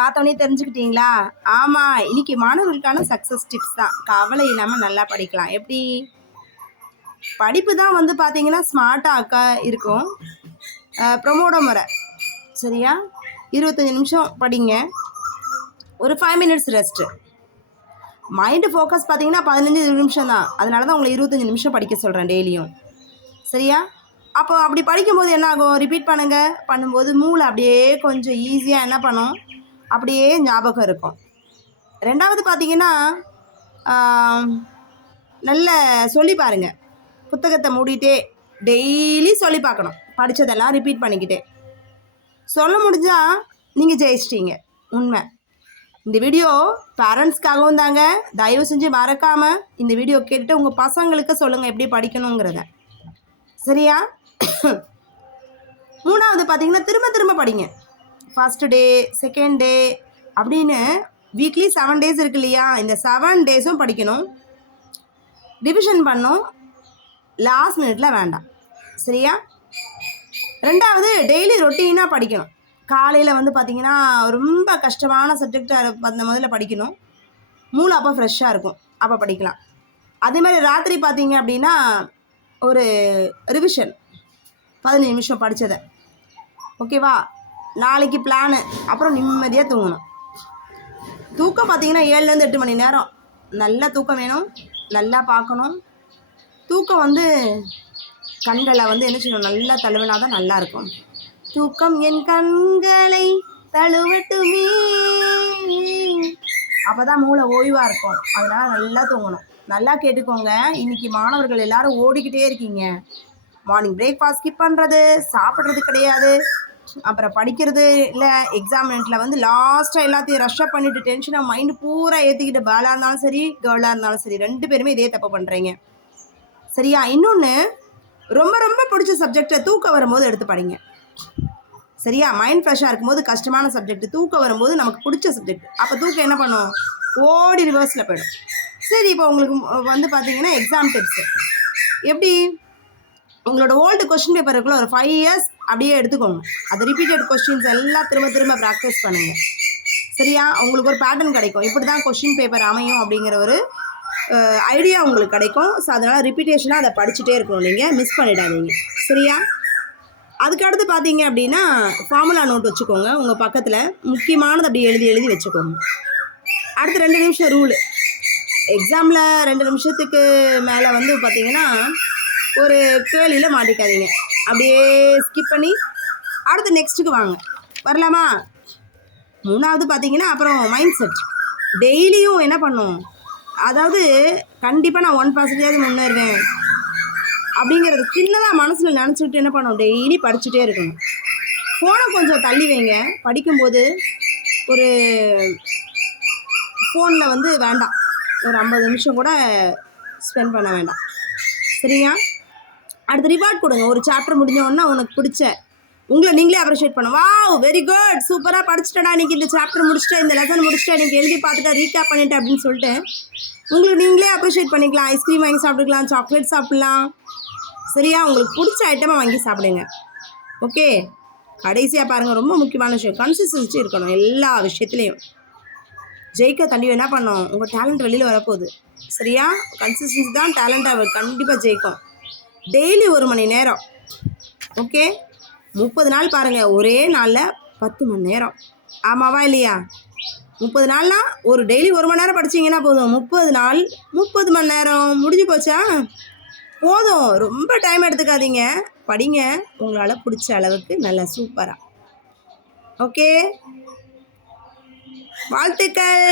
பார்த்தோன்னே தெரிஞ்சுக்கிட்டீங்களா? ஆமாம், இன்னைக்கு மாணவர்களுக்கான சக்ஸஸ் டிப்ஸ் தான். கவலை இல்லாமல் நல்லா படிக்கலாம். எப்படி? படிப்பு தான் வந்து பார்த்தீங்கன்னா ஸ்மார்ட்டாக இருக்கும். ப்ரொமோடோ முறை சரியா? 25 நிமிஷம் படிங்க, ஒரு 5 மினிட்ஸ் ரெஸ்ட்டு. மைண்டு ஃபோக்கஸ் பார்த்தீங்கன்னா 15 நிமிஷம் தான். அதனால தான் உங்களை 25 நிமிஷம் படிக்க சொல்கிறேன் டெய்லியும். சரியா? அப்போ அப்படி படிக்கும்போது என்ன ஆகும்? ரிப்பீட் பண்ணும்போது மூளை அப்படியே கொஞ்சம் ஈஸியாக என்ன பண்ணும்? அப்படியே ஞாபகம் இருக்கும். ரெண்டாவது பார்த்தீங்கன்னா நல்ல சொல்லி பாருங்கள். புத்தகத்தை மூடிட்டே டெய்லி சொல்லி பார்க்கணும். படித்ததெல்லாம் ரிப்பீட் பண்ணிக்கிட்டே சொல்ல முடிஞ்சால் நீங்கள் ஜெயிச்சிட்டீங்க. உண்மை. இந்த வீடியோ பேரண்ட்ஸ்க்காகவும் தாங்க. தயவு செஞ்சு மறக்காமல் இந்த வீடியோ கேட்டுட்டு உங்கள் பசங்களுக்கு சொல்லுங்கள் எப்படி படிக்கணுங்கிறத. சரியா? மூணாவது பார்த்தீங்கன்னா திரும்ப படிங்க. ஃபர்ஸ்ட் டே, செகண்ட் டே அப்படின்னு வீக்லி 7 டேஸ் இருக்கு இல்லையா? இந்த 7 டேஸும் படிக்கணும். ரிவிஷன் பண்ணணும். லாஸ்ட் மினிட்ல வேண்டாம். சரியா? ரெண்டாவது டெய்லி ரொட்டீனாக படிக்கணும். காலையில் வந்து பார்த்திங்கன்னா ரொம்ப கஷ்டமான சப்ஜெக்ட் அந்த முதல்ல படிக்கணும். மூளை அப்போ ஃப்ரெஷ்ஷாக இருக்கும், அப்போ படிக்கலாம். அதே மாதிரி ராத்திரி பார்த்தீங்க அப்படின்னா ஒரு ரிவிஷன் 15 நிமிஷம் படித்ததை. ஓகேவா? நாளைக்கு பிளானு. அப்புறம் நிம்மதியாக தூங்கணும். தூக்கம் பார்த்தீங்கன்னா 7லேருந்து 8 மணி நேரம். நல்லா தூக்கம் வேணும். நல்லா பார்க்கணும். தூக்கம் வந்து கண்களை வந்து என்ன செய்யணும்? நல்லா தழுவினா தான் நல்லாயிருக்கும். தூக்கம் என் கண்களை தழுவட்டுமே, அப்போ தான் மூளை ஓய்வாக இருக்கும். அதனால் நல்லா தூங்கணும். நல்லா கேட்டுக்கோங்க. இன்றைக்கி மாணவர்கள் எல்லோரும் ஓடிக்கிட்டே இருக்கீங்க. மார்னிங் பிரேக்ஃபாஸ்ட் ஸ்கிப் பண்ணுறது, சாப்பிட்றது கிடையாது, அப்புறம் படிக்கிறது இல்லை. எக்ஸாம் மினிட்டில் வந்து லாஸ்ட்டாக எல்லாத்தையும் ரஷ்அப் பண்ணிவிட்டு டென்ஷனாக மைண்டு பூரா ஏற்றிக்கிட்டு பாலாக இருந்தாலும் சரி, கேர்ளாக இருந்தாலும் சரி, 2 பேருமே இதே தப்பு பண்ணுறீங்க. சரியா? இன்னொன்று, ரொம்ப பிடிச்ச சப்ஜெக்டை தூக்கம் வரும்போது எடுத்து படிங்க. சரியா? மைண்ட் ஃப்ரெஷ்ஷாக இருக்கும்போது கஷ்டமான சப்ஜெக்ட், தூக்கம் வரும்போது நமக்கு பிடிச்ச சப்ஜெக்ட். அப்போ தூக்கம் என்ன பண்ணும்? ஓடி ரிவர்ஸில் போய்டும். சரி, இப்போ உங்களுக்கு வந்து பார்த்தீங்கன்னா எக்ஸாம் டிப்ஸு எப்படி? உங்களோட ஓல்டு கொஸ்டின் பேப்பர் இருக்குல்ல, ஒரு 5 இயர்ஸ் அப்படியே எடுத்துக்கோங்க. அது ரிப்பீட்டட் கொஸ்டின்ஸ் எல்லாம் திரும்ப ப்ராக்டிஸ் பண்ணுங்கள். சரியா? உங்களுக்கு ஒரு பேட்டர்ன் கிடைக்கும். இப்படி தான் கொஸ்டின் பேப்பர் அமையும் அப்படிங்கிற ஒரு ஐடியா உங்களுக்கு கிடைக்கும். ஸோ அதனால் ரிப்பீட்டேஷனாக அதை படிச்சுட்டே இருக்கணும். நீங்கள் மிஸ் பண்ணிடாதீங்க. சரியா? அதுக்கடுத்து பார்த்தீங்க அப்படின்னா ஃபார்முலா நோட் வச்சுக்கோங்க உங்கள் பக்கத்தில். முக்கியமானது அப்படி எழுதி வச்சுக்கோங்க. அடுத்து 2 நிமிஷம் ரூலு. எக்ஸாமில் 2 நிமிஷத்துக்கு மேலே வந்து பார்த்திங்கன்னா ஒரு கேள்வியில் மாட்டிக்காதீங்க. அப்படியே ஸ்கிப் பண்ணி அடுத்து நெக்ஸ்ட்டுக்கு வாங்க. வரலாமா? மூணாவது பார்த்தீங்கன்னா அப்புறம் மைண்ட் செட். டெய்லியும் என்ன பண்ணும்? அதாவது கண்டிப்பாக நான் 1% முன்னேறுவேன் அப்படிங்கிறது சின்னதாக மனசில் நினச்சிக்கிட்டு என்ன பண்ணணும்? டெய்லி படிச்சுட்டே இருக்கணும். ஃபோனை கொஞ்சம் தள்ளி வைங்க. படிக்கும்போது ஒரு ஃபோனில் வந்து வேண்டாம், ஒரு 50 நிமிஷம் கூட ஸ்பெண்ட் பண்ண வேண்டாம். சரியா? அடுத்து ரிவார்ட் கொடுங்க. ஒரு சாப்டர் முடிஞ்சோன்னா உனக்கு பிடிச்ச உங்களை நீங்களே அப்ரிஷியேட் பண்ண. வாவ், வெரி குட், சூப்பராக படிச்சுட்டடா, இன்றைக்கி இந்த சாப்டர் முடிச்சுட்டேன், இந்த லெசன் முடிச்சுட்டேன், இன்றைக்கி எழுதி பார்த்துட்டேன், ரீகேப் பண்ணிட்டேன் அப்படின்னு சொல்லிட்டு உங்களுக்கு நீங்களே அப்ரிஷியேட் பண்ணிக்கலாம். ஐஸ்கிரீம் வாங்கி சாப்பிட்டுக்கலாம், சாக்லேட் சாப்பிட்லாம். சரியா? உங்களுக்கு பிடிச்ச ஐட்டமாக வாங்கி சாப்பிடுங்க. ஓகே? கடைசியாக பாருங்கள், ரொம்ப முக்கியமான விஷயம், கன்சிஸ்டன்சி இருக்கணும் எல்லா விஷயத்துலேயும். ஜெயிக்க கண்டிப்பாக என்ன பண்ணணும்? உங்கள் டேலண்ட் வெளியில் வரப்போகுது. சரியா? கன்சிஸ்டன்சி தான் டேலண்ட்டாக கண்டிப்பாக ஜெயிக்கும். டெய்லி 1 மணி நேரம். ஓகே? 30 நாள் பாருங்கள். ஒரே நாளில் 10 மணி நேரம். ஆமாவா இல்லையா? 30 நாள்னால் ஒரு டெய்லி 1 மணி நேரம் படிச்சிங்கன்னா போதும். 30 நாள் 30 மணி நேரம் முடிஞ்சு போச்சா? போதும். ரொம்ப டைம் எடுத்துக்காதீங்க. படிங்க உங்களால் பிடிச்ச அளவுக்கு நல்லா சூப்பராக. ஓகே? வாழ்த்துக்கள்.